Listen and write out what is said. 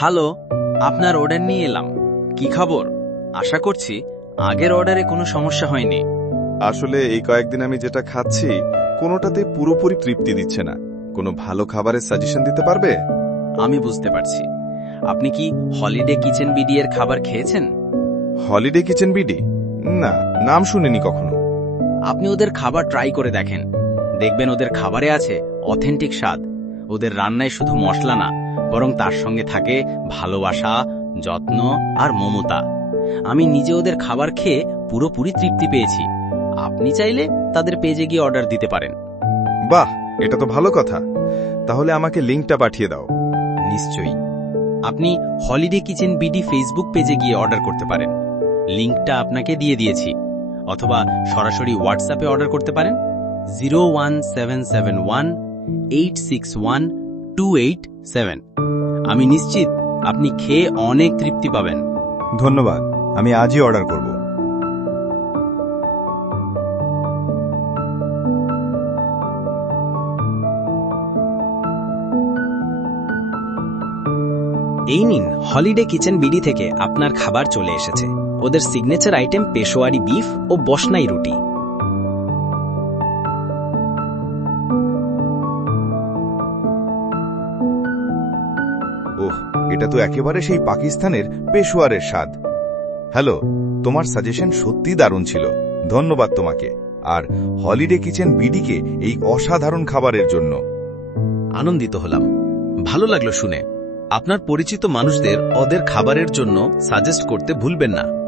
Hello আপনার order নিয়ে এলাম। কি খবর? আশা করছি আগের অর্ডারে কোনো সমস্যা হয়নি। আসলে এই কয়েকদিন আমি যেটা খাচ্ছি কোনোটাতে পুরোপুরি তৃপ্তি দিচ্ছে না। কোনো ভালো খাবারের সাজেশন দিতে পারবে? আমি বুঝতে পারছি। আপনি কি হলিডে কিচেন বিডি এর খাবার খেয়েছেন? হলিডে কিচেন বিডি না নাম শুনিনি কখনো। আপনি ওদের খাবার ট্রাই করে দেখেন। দেখবেন ওদের খাবারে আছে অথেন্টিক স্বাদ। ওদের রান্নায় শুধু মশলা না বরং তার সঙ্গে থাকে ভালোবাসা যত্ন আর মমতা। আমি নিজে ওদের খাবার খেয়ে পুরোপুরি তৃপ্তি পেয়েছি। আপনি চাইলে তাদের পেজে গিয়ে অর্ডার দিতে পারেন। বাহ এটা তো ভালো কথা। তাহলে আমাকে লিঙ্কটা পাঠিয়ে দাও। নিশ্চয়ই। আপনি হলিডে কিচেন বিডি ফেসবুক পেজে গিয়ে অর্ডার করতে পারেন। লিঙ্কটা আপনাকে দিয়ে দিয়েছি। অথবা সরাসরি হোয়াটসঅ্যাপে অর্ডার করতে পারেন। Zero one seven seven one eight six one two eight seven আমি নিশ্চিত আপনি খেয়ে অনেক তৃপ্তি পাবেন। ধন্যবাদ আমি আজই অর্ডার করব। এই নিন হলিডে কিচেন বিডি থেকে আপনার খাবার চলে এসেছে। ওদের সিগনেচার আইটেম পেশোয়ারি বিফ ও বসনাই রুটি। ওহ, এটা তো একেবারে সেই পাকিস্তানের পেশোয়ারের স্বাদ। হ্যালো, তোমার সাজেশন সত্যি দারুণ ছিল। ধন্যবাদ তোমাকে। আর হলিডে কিচেন বিডিকে এই অসাধারণ খাবারের জন্য। আনন্দিত হলাম। ভালো লাগল শুনে। আপনার পরিচিত মানুষদের ওদের খাবারের জন্য সাজেস্ট করতে ভুলবেন না।